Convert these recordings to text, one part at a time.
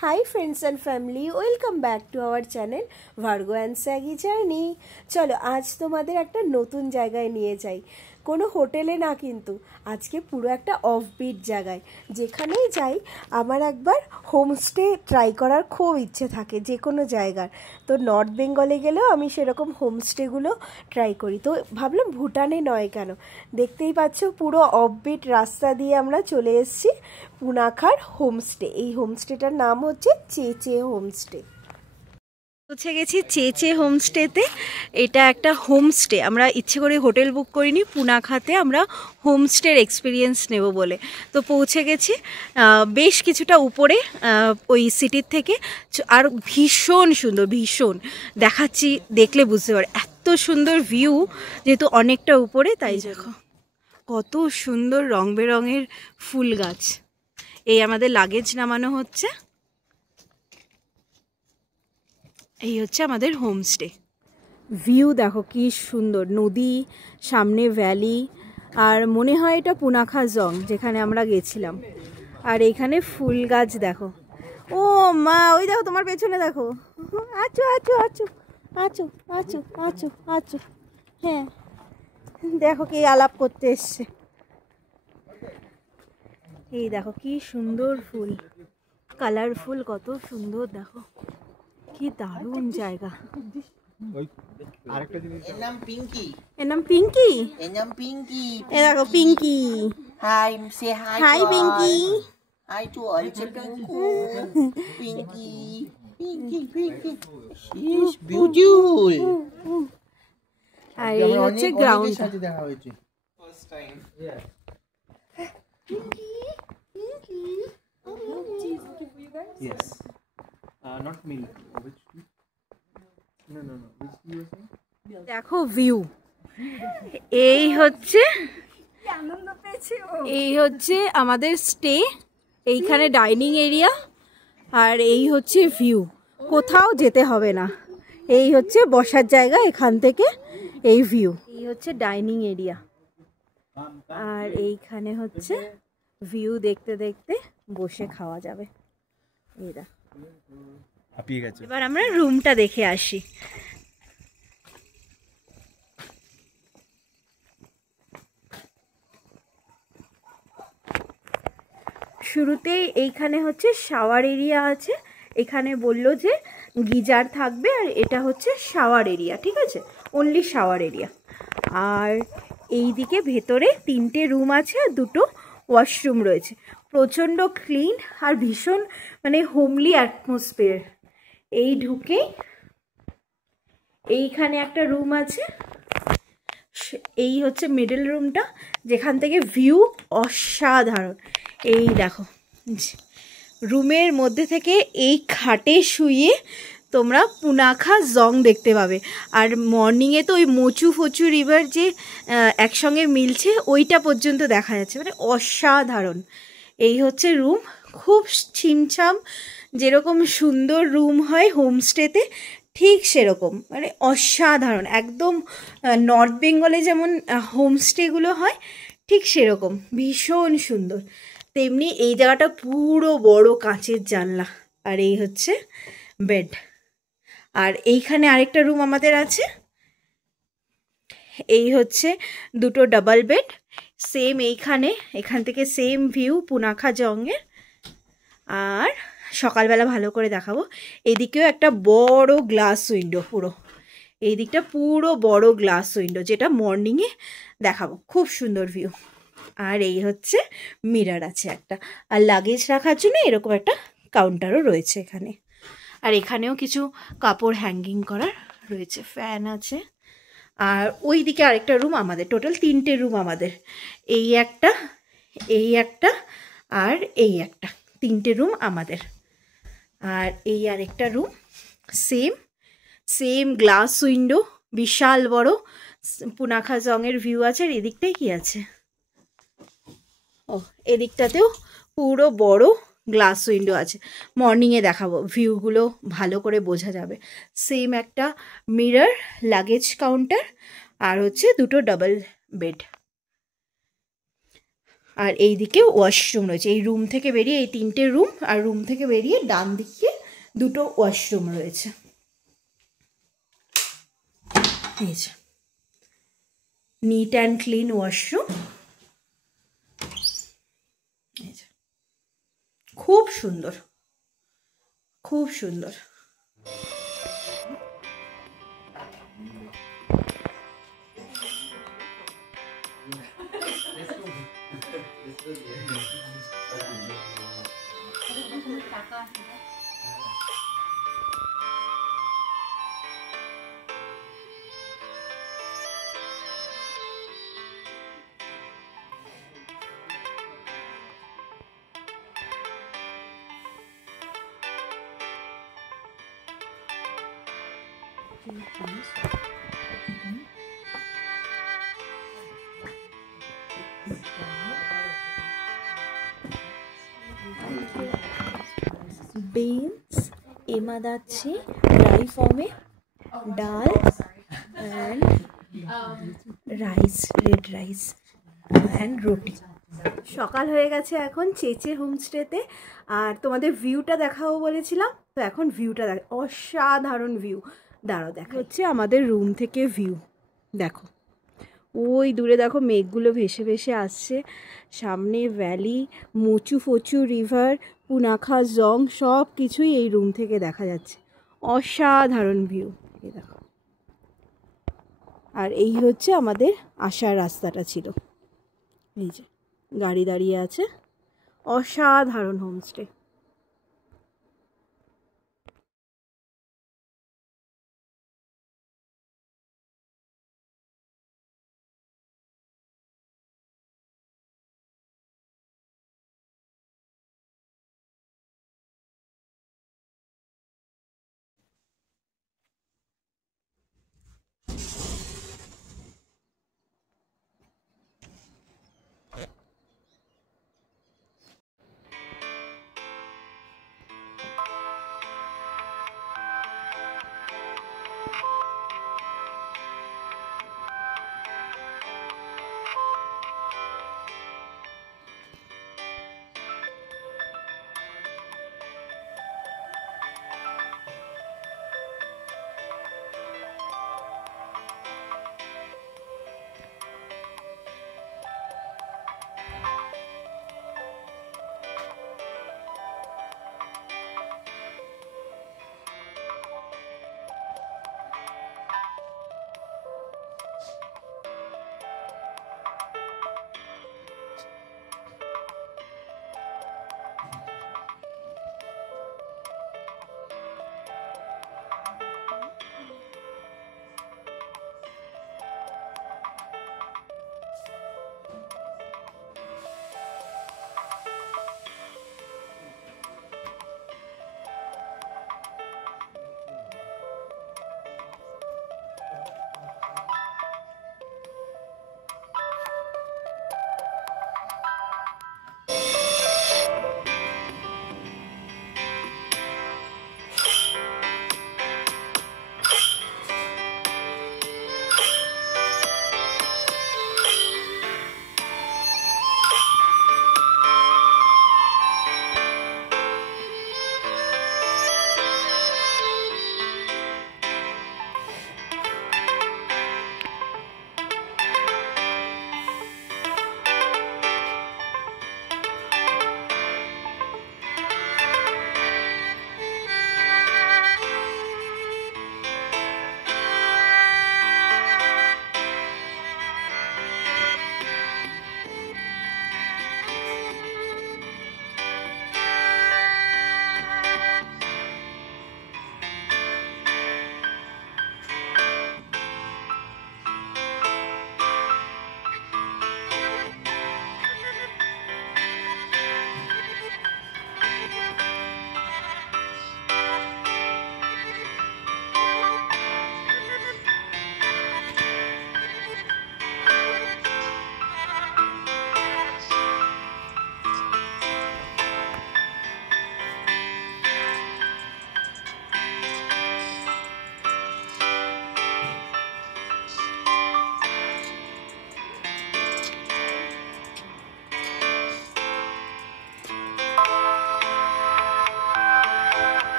Hi friends and family, welcome back to our channel Vargo and Saggy Journey. চলো আজ তোমাদের একটা নতুন জায়গায় নিয়ে যাই। কোনো হোটেলে না, কিন্তু আজকে পুরো একটা অফবিট জায়গায়। যেখানেই যাই আমার একবার হোমস্টে ট্রাই করার খুব ইচ্ছে থাকে যে কোনো জায়গার। তো নর্থ বেঙ্গলে গেলেও আমি সেরকম হোমস্টেগুলো ট্রাই করি। তো ভাবলাম ভুটানে নয় কেন, দেখতেই পাচ্ছ পুরো অফবিট রাস্তা দিয়ে আমরা চলে এসেছি পুনাখার হোমস্টে। এই হোমস্টেটার নাম হচ্ছে চেচে হোমস্টে। পৌঁছে গেছি চেচে হোমস্টেতে। এটা একটা হোমস্টে, আমরা ইচ্ছে করে হোটেল বুক করিনি, পুনাখাতে আমরা হোমস্টের এক্সপিরিয়েন্স নেব বলে। তো পৌঁছে গেছি বেশ কিছুটা উপরে ওই সিটির থেকে। আর ভীষণ সুন্দর, ভীষণ দেখাচ্ছি, দেখলে বুঝতে পারে এত সুন্দর ভিউ, যেহেতু অনেকটা উপরে তাই। দেখো কত সুন্দর রং বেরঙের ফুল গাছ। এই আমাদের লাগেজ নামানো হচ্ছে। এই হচ্ছে আমাদের হোমস্টে। ভিউ দেখো কি সুন্দর, নদী, সামনে ভ্যালি, আর মনে হয় এটা পুনাখা জং যেখানে আমরা গেছিলাম। আর এইখানে ফুল গাছ দেখো। ও মা, ওই দেখো তোমার পেছনে দেখো, আচু আচু আচু আচু আচু আচু আচু। হ্যাঁ দেখো কি আলাপ করতে এসছে। এই দেখো কি সুন্দর ফুল, কালারফুল, কত সুন্দর দেখো, কি দারুণ জায়গা। এর নাম পিঙ্কি। এর নাম পিঙ্কি। এর নাম পিঙ্কি। এ দেখো পিঙ্কি। হাই, সে hi. Hi Pinky. Hi to all Pinku. Pinky, Pinky, Pinky. She is beautiful. আর এই হচ্ছে গ্রাউন্ড। সাথে দেখা হয়েছে first time. Pinky, Pinky. Cheese okay for you guys? Yes. Not milk. Which tea? No. Which tea you were saying? দেখো ভিউ। এই হচ্ছে আমাদের স্টে। এইখানে ডাইনিং এরিয়া, আর এই হচ্ছে ভিউ। কোথাও যেতে হবে না, এই হচ্ছে বসার জায়গা, এখান থেকে এই ভিউ। এই হচ্ছে ডাইনিং এরিয়া, আর এইখানে হচ্ছে ভিউ দেখতে দেখতে বসে খাওয়া যাবে। এরা এবার আমরা রুমটা দেখে আসি। শুরুতেই এইখানে হচ্ছে শাওয়ার এরিয়া আছে। এখানে বললো যে গিজার থাকবে, আর এটা হচ্ছে শাওয়ার এরিয়া, ঠিক আছে, অনলি শাওয়ার এরিয়া। আর এই দিকে ভেতরে 3টে রুম আছে আর 2টো ওয়াশরুম রয়েছে। প্রচণ্ড ক্লিন আর ভীষণ মানে হোমলি অ্যাটমসফিয়ার। এই ঢুকে এইখানে একটা রুম আছে, এই হচ্ছে মিডল রুমটা, যেখান থেকে ভিউ অসাধারণ। এই দেখো, রুমের মধ্যে থেকে এই খাটে শুয়ে তোমরা পুনাখা জং দেখতে পাবে। আর মর্নিংয়ে তো ওই মোচু ফচু রিভার যে একসঙ্গে মিলছে, ওইটা পর্যন্ত দেখা যাচ্ছে, মানে অসাধারণ। এই হচ্ছে রুম, খুব ছিমছাম, যেরকম সুন্দর রুম হয় হোমস্টেতে ঠিক সেরকম, মানে অসাধারণ, একদম নর্থ বেঙ্গলে যেমন হোমস্টেগুলো হয় ঠিক সেরকম, ভীষণ সুন্দর। তেমনি এই জায়গাটা পুরো বড় কাঁচের জানলা। আর এই হচ্ছে বেড। আর এইখানে আরেকটা রুম আমাদের আছে। এই হচ্ছে 2টো ডাবল বেড, সেম এইখানে, এখান থেকে সেম ভিউ পুনাখা জংয়ের। আর সকালবেলা ভালো করে দেখাবো। এইদিকেও একটা বড় গ্লাস উইন্ডো, পুরো এই দিকটা পুরো বড় গ্লাস উইন্ডো, যেটা মর্নিংয়ে দেখাবো, খুব সুন্দর ভিউ। আর এই হচ্ছে মিরর আছে একটা, আর লাগেজ রাখার জন্য এরকম একটা কাউন্টারও রয়েছে এখানে। আর এখানেও কিছু কাপড় হ্যাঙ্গিং করার রয়েছে, ফ্যান আছে। আর ওই দিকে আরেকটা রুম আমাদের, টোটাল 3টে রুম আমাদের। এই একটা, এই একটা, আর এই একটা, 3টে রুম আমাদের। আর এই আরেকটা রুম, সেম গ্লাস উইন্ডো, বিশাল বড় পুনাখা জংয়ের ভিউ আছে। আর এদিকটাই কি আছে, ও এদিকটাতেও পুরো বড় গ্লাস উইন্ডো আছে। মর্নিংয়ে দেখাবো, ভিউগুলো ভালো করে বোঝা যাবে। সেম একটা মিরর, লাগেজ কাউন্টার, আর হচ্ছে 2টো ডাবল বেড। আর এই দিকে ওয়াশরুম রয়েছে। এই রুম থেকে বেরিয়ে এই 3টে রুম, আর রুম থেকে বেরিয়ে ডান দিকে 2টো ওয়াশরুম রয়েছে। এই যে নিট অ্যান্ড ক্লিন ওয়াশরুম, খুব সুন্দর, খুব সুন্দর। beans, এমাদাচ্ছি, রাই ফর্মে, ডাল and rice, red rice and রুটি। সকাল হয়ে গেছে এখন চেচে হোমস্টেতে, আর তোমাদের ভিউটা দেখাবো বলেছিলাম, তো এখন ভিউটা দেখ, অসাধারণ ভিউ। দাঁড়াও দেখা হচ্ছে আমাদের রুম থেকে ভিউ। দেখো ওই দূরে দেখো মেঘগুলো ভেসে ভেসে আসছে, সামনে ভ্যালি, মুচু ফচু রিভার, পুনাখা জং সব কিছুই এই রুম থেকে দেখা যাচ্ছে। অসাধারণ ভিউ, এই দেখো। আর এই হচ্ছে আমাদের আসার রাস্তাটা ছিল, এই যে গাড়ি দাঁড়িয়ে আছে। অসাধারণ হোমস্টে।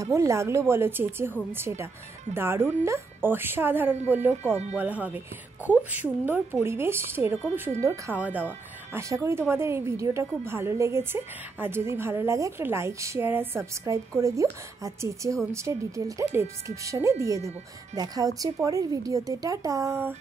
কেমন লাগলো বলো চেচে হোমস্টেটা? দারুণ না? অসাধারণ বললেও কম বলা হবে। খুব সুন্দর পরিবেশ, সেরকম সুন্দর খাওয়া দাওয়া। আশা করি তোমাদের এই ভিডিওটা খুব ভালো লেগেছে। আর যদি ভালো লাগে একটা লাইক, শেয়ার আর সাবস্ক্রাইব করে দিও। আর চেচে হোমস্টের ডিটেলটা ডেসক্রিপশানে দিয়ে দেবো। দেখা হচ্ছে পরের ভিডিওতে। টাটা।